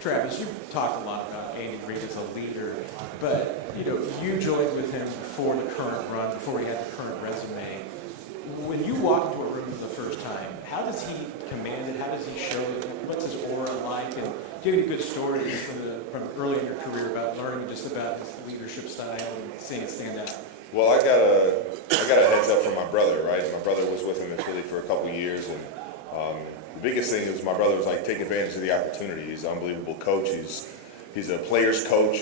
Travis, you've talked a lot about Andy Reid as a leader, but you joined with him before the current run, before he had the current resume. When you walk into a room for the first time, how does he command it? How does he show it? What's his aura like? And do you have any good stories from early in your career about learning just about his leadership style and seeing it stand out? Well, I got a heads up from my brother, right? My brother was with him in Philly for a couple of years, and the biggest thing is my brother was like, take advantage of the opportunity. He's an unbelievable coach. He's a player's coach,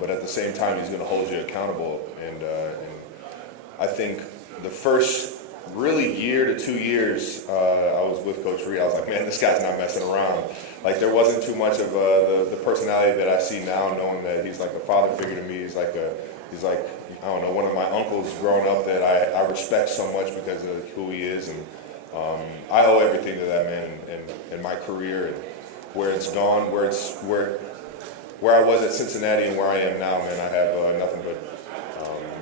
but at the same time, he's going to hold you accountable. And I think the first really year to 2 years, I was with Coach Reid. I was like, man, this guy's not messing around. Like, there wasn't too much of the personality that I see now, knowing that he's like a father figure to me. He's like I don't know, one of my uncles growing up that I respect so much because of who he is. And I owe everything to that man and my career and where it's gone, where I was at Cincinnati and where I am now, man. I have nothing but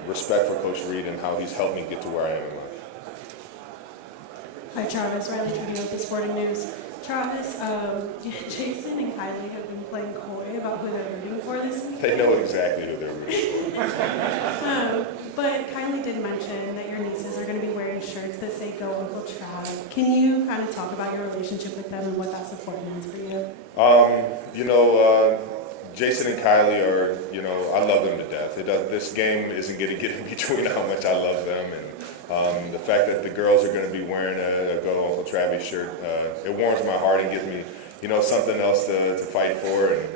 respect for Coach Reid and how he's helped me get to where I am in life. Hi, Travis. Riley Trudino with the Sporting News. Travis, Jason and Kylie have been playing coy about who they're rooting for this week. They know exactly who they're rooting for. But Kylie did mention that your nieces are going to be wearing shirts that say "Go Uncle Trav." Can you kind of talk about your relationship with them and what that support means for you? Jason and Kylie are, I love them to death. This game isn't going to get in between how much I love them. And the fact that the girls are going to be wearing a Go Uncle Travis shirt, it warms my heart and gives me, something else to fight for. And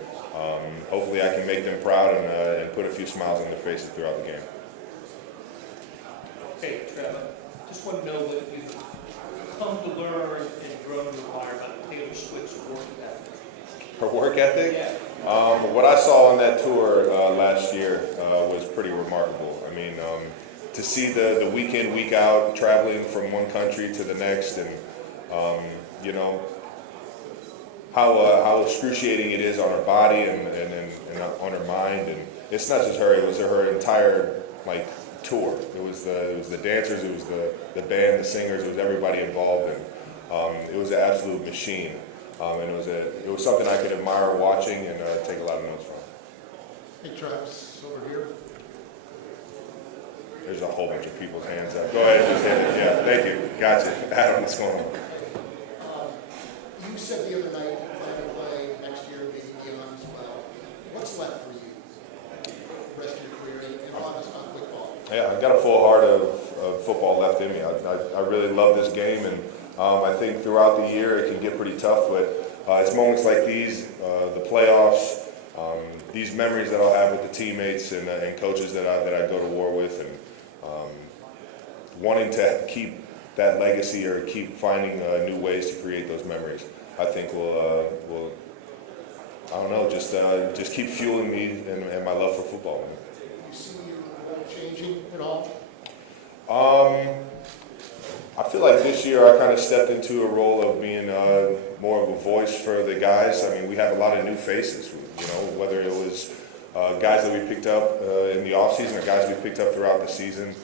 hopefully I can make them proud and put a few smiles on their faces throughout the game. Hey, Trevor, just want to know what you've come to learn and grown to admire about Taylor Swift's work ethic. Her work ethic? Yeah. What I saw on that tour last year was pretty remarkable. I mean, to see the week in, week out, traveling from one country to the next, and how excruciating it is on her body and on her mind. And it's not just her; it was her entire tour. It was the dancers, it was the band, the singers, it was everybody involved, and it was an absolute machine. And it was something I could admire watching and take a lot of notes from. Hey, Travis, over here. There's a whole bunch of people's hands up. Go ahead and just hit it. Yeah, thank you. Gotcha. Adam, what's going on? You said the other night you plan to play next year, maybe beyond as well. What's left for you the rest of your career? And obviously not football. Yeah, I've got a full heart of football left in me. I really love this game, and I think throughout the year it can get pretty tough, but it's moments like these, the playoffs, these memories that I'll have with the teammates and coaches that I go to war with, and wanting to keep that legacy or keep finding new ways to create those memories, I think will I don't know, just keep fueling me and my love for football. Do you see your role changing at all? I feel like this year I kind of stepped into a role of being more of a voice for the guys. I mean, we have a lot of new faces, whether it was guys that we picked up in the offseason or guys we picked up throughout the season.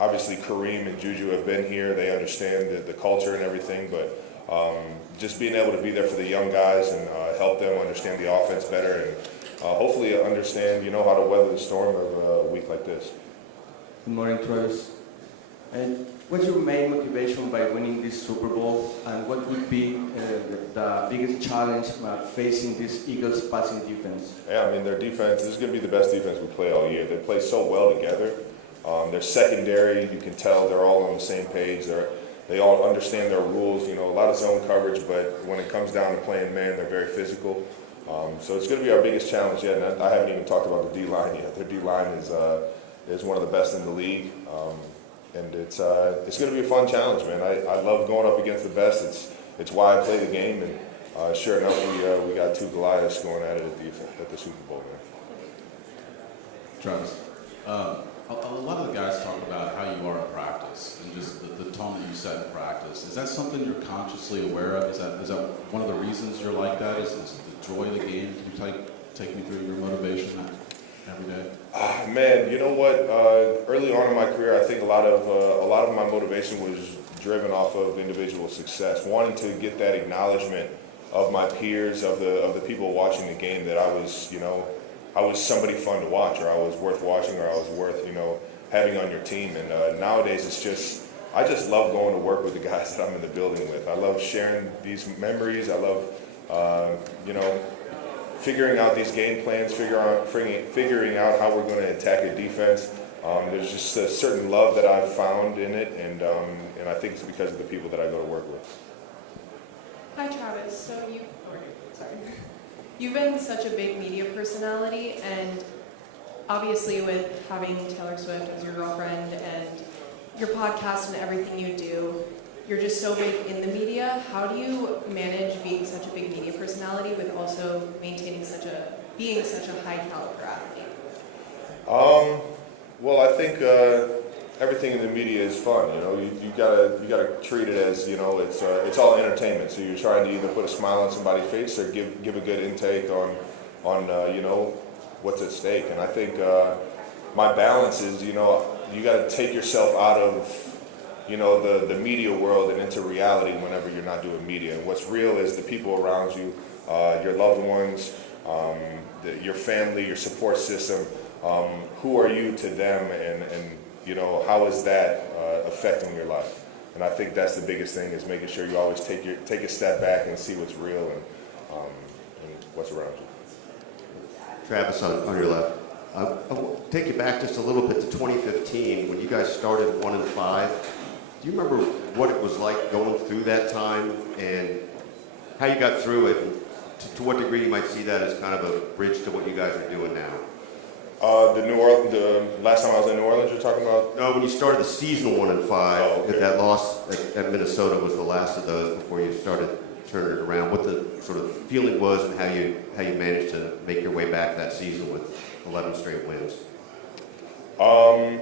Obviously, Kareem and Juju have been here. They understand the culture and everything, but just being able to be there for the young guys and help them understand the offense better and hopefully understand, how to weather the storm of a week like this. Good morning, Travis. And what's your main motivation by winning this Super Bowl, and what would be the biggest challenge facing this Eagles passing defense? Yeah, I mean, their defense, this is going to be the best defense we play all year. They play so well together. Their secondary, you can tell they're all on the same page. They all understand their rules, a lot of zone coverage, but when it comes down to playing man, they're very physical. So it's going to be our biggest challenge yet, and I haven't even talked about the D-line yet. Their D-line is one of the best in the league. And it's going to be a fun challenge, man. I love going up against the best. It's why I play the game, and sure enough, we got two Goliaths going at it at the Super Bowl, man. Travis, a lot of the guys talk about how you are in practice and just the tone that you set in practice. Is that something you're consciously aware of? Is that one of the reasons you're like that? Is the joy of the game? Can you take me through your motivation every day? Man, you know what? Early on in my career, I think a lot of my motivation was driven off of individual success, wanting to get that acknowledgement my peers, of the people watching the game, that I was somebody fun to watch, or I was worth watching, or I was worth, having on your team. And nowadays I just love going to work with the guys that I'm in the building with. I love sharing these memories. I love, figuring out these game plans, figuring out how we're going to attack a defense. There's just a certain love that I've found in it, and I think it's because of the people that I go to work with. Hi, Travis. You've been such a big media personality, and obviously with having Taylor Swift as your girlfriend and your podcast and everything you do, you're just so big in the media. How do you manage being such a big media personality with also maintaining being such a high caliber athlete? Well, I think everything in the media is fun. You gotta treat it as it's all entertainment. So you're trying to either put a smile on somebody's face or give a good intake on what's at stake. And I think my balance is you got to take yourself out of the media world and into reality whenever you're not doing media. And what's real is the people around you, your loved ones, your family, your support system. Who are you to them, and how is that affecting your life? And I think that's the biggest thing, is making sure you always take a step back and see what's real and what's around you. Travis, on your left. I'll take you back just a little bit to 2015 when you guys started 1-5. Do you remember what it was like going through that time and how you got through it? To what degree you might see that as kind of a bridge to what you guys are doing now? The last time I was in New Orleans, you're talking about? No, when you started the season 1-5, Oh, okay. that loss at Minnesota was the last of those before you started turning it around. What the sort of feeling was and how you managed to make your way back that season with 11 straight wins. I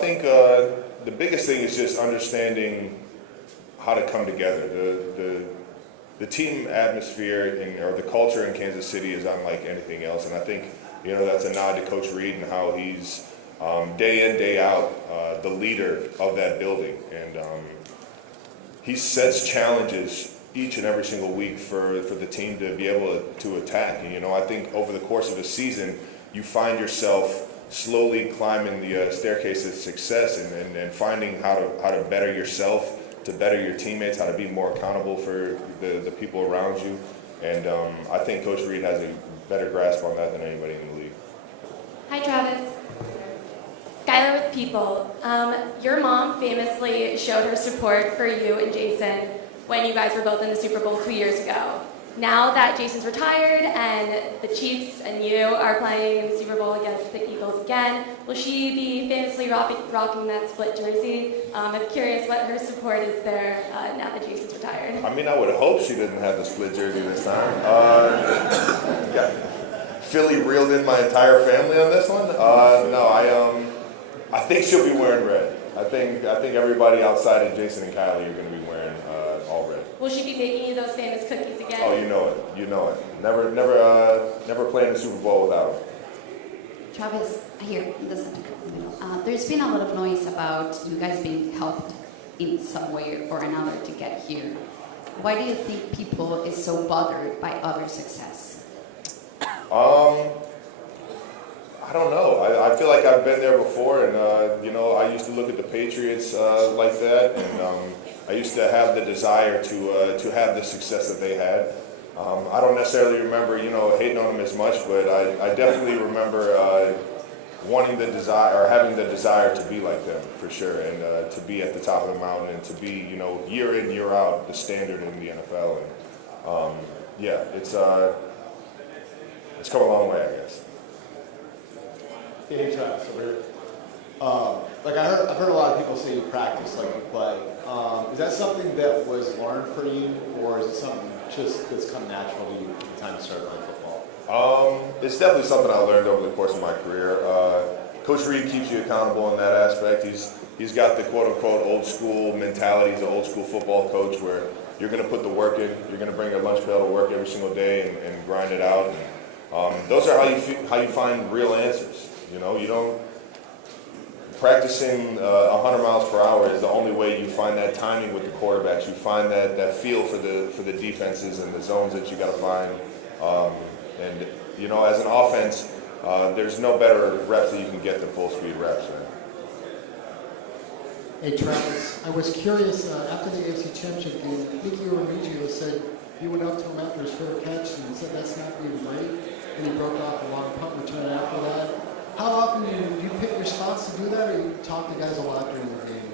think the biggest thing is just understanding how to come together. The team atmosphere or the culture in Kansas City is unlike anything else, and I think that's a nod to Coach Reid and how he's day in, day out the leader of that building, and he sets challenges each and every single week for the team to be able to attack. And I think over the course of a season, you find yourself slowly climbing the staircase of success and finding how to better yourself, to better your teammates, how to be more accountable for the people around you. And I think Coach Reid has a better grasp on that than anybody in the league. Hi, Travis. Skylar with People. Your mom famously showed her support for you and Jason when you guys were both in the Super Bowl 2 years ago. Now that Jason's retired and the Chiefs and you are playing in the Super Bowl against the Eagles again, will she be famously rocking that split jersey? I'm curious what her support is there now that Jason's retired. I mean, I would hope she didn't have the split jersey this time. Yeah. Philly reeled in my entire family on this one. No, I think she'll be wearing red. I think everybody outside of Jason and Kylie are going to be wearing all red. Will she be baking you those famous cookies again? Oh, you know it. Never playing the Super Bowl without them. Travis, here in the center. There's been a lot of noise about you guys being helped in some way or another to get here. Why do you think people is so bothered by other success? I don't know. I feel like I've been there before, and I used to look at the Patriots like that, and I used to have the desire to have the success that they had. I don't necessarily remember, hating on them as much, but I definitely remember wanting the desire, or having the desire to be like them, for sure, and to be at the top of the mountain, and to be, year in, year out, the standard in the NFL. And yeah, it's come a long way, I guess. TE Travis over here. I've heard a lot of people say you practice like you play. Is that something that was learned for you, or is it something just that's come natural to you from the time you started playing football? It's definitely something I learned over the course of my career. Coach Reid keeps you accountable in that aspect. He's got the quote-unquote old school mentality. He's an old school football coach where you're going to put the work in. You're going to bring your lunch pail to work every single day and grind it out. And, those are how you find real answers. You don't practicing 100 miles per hour is the only way you find that timing with the quarterbacks. You find that feel for the defenses and the zones that you got to find. And you know, as an offense, there's no better reps that you can get than full speed reps. Hey Travis, I was curious, after the AFC Championship game, I think you or Remigio said you went up to him after his fair catch and said that's not being right, and he broke off a long punt return after that. How often do you pick your spots to do that, or you talk to guys a lot during the game,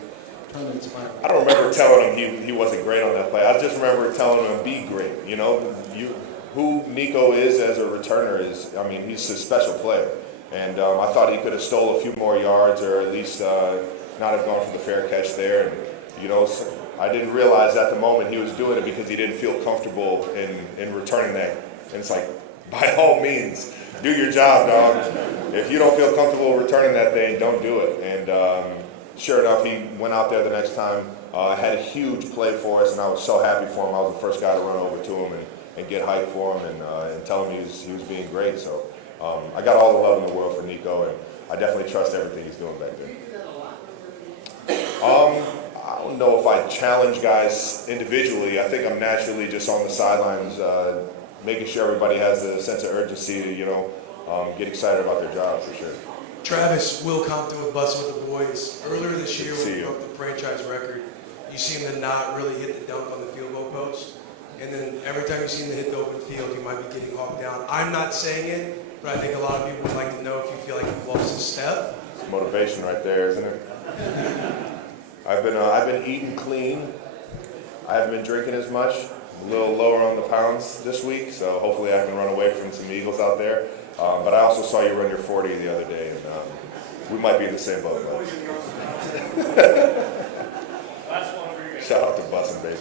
trying to inspire them? I don't remember telling him he wasn't great on that play. I just remember telling him be great. You know, who Nico is as a returner is, I mean, he's a special player. And I thought he could have stole a few more yards, or at least not have gone for the fair catch there. And, you know, I didn't realize at the moment he was doing it because he didn't feel comfortable in returning that. And it's like, by all means, do your job, dog. If you don't feel comfortable returning that thing, don't do it. And sure enough, he went out there the next time, had a huge play for us, and I was so happy for him. I was the first guy to run over to him and get hyped for him and tell him he was being great. So I got all the love in the world for Nico, and I definitely trust everything he's doing back there. I don't know if I challenge guys individually. I think I'm naturally just on the sidelines, making sure everybody has a sense of urgency to, you know, get excited about their job for sure. Travis, Will Compton with Bussin' with the Boys. Earlier this year, Good to when see you you. broke the franchise record, you seemed to not really hit the dunk on the field goal post. And then every time you seem to hit the open field, you might be getting hawked down. I'm not saying it, but I think a lot of people would like to know if you feel like you've lost a step. It's motivation right there, isn't it? I've been eating clean. I haven't been drinking as much. A little lower on the pounds this week, so hopefully I can run away from some Eagles out there. But I also saw you run your 40 the other day, and we might be in the same boat. Shout out to Bussin', baby.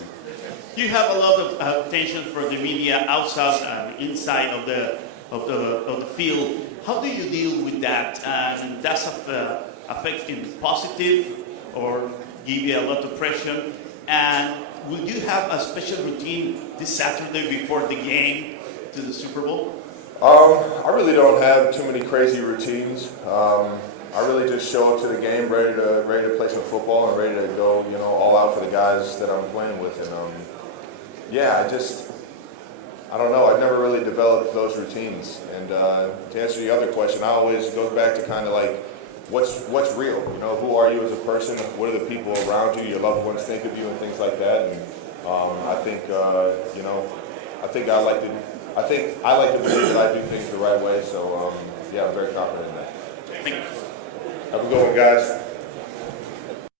You have a lot of attention for the media outside and inside of the field. How do you deal with that? And does it affect in positive or give you a lot of pressure? And will you have a special routine this Saturday before the game to the Super Bowl? I really don't have too many crazy routines. I really just show up to the game ready to play some football and ready to go, you know, all out for the guys that I'm playing with. And yeah, I don't know. I've never really developed those routines. And to answer the other question, I always goes back to kind of like, what's real? You know, who are you as a person? What are the people around you, your loved ones think of you, and things like that. And I think, you know, I like to believe that I do things the right way. So yeah, I'm very confident in that. Thank you. Have a good one, guys.